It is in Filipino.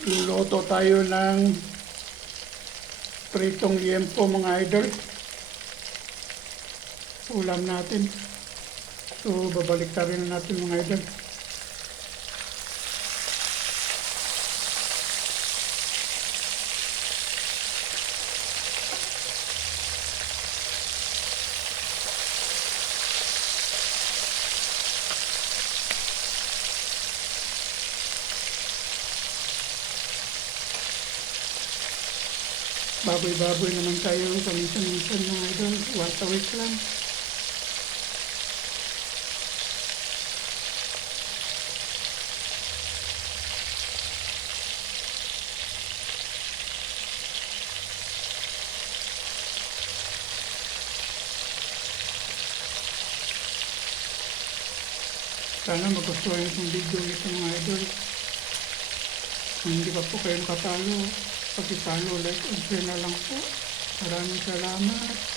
Luluto tayo ng pritong liempo mga idol. Ulam natin. So babalik ta rin natin mga idol. Baboy-baboy naman tayo paminsan-minsan mga idol. Once a week lang. Sana magustuhan itong video nito mga idol. Kung hindi pa po kayo nakapalo, paki-follow, like, and share na lang po. Maraming salamat.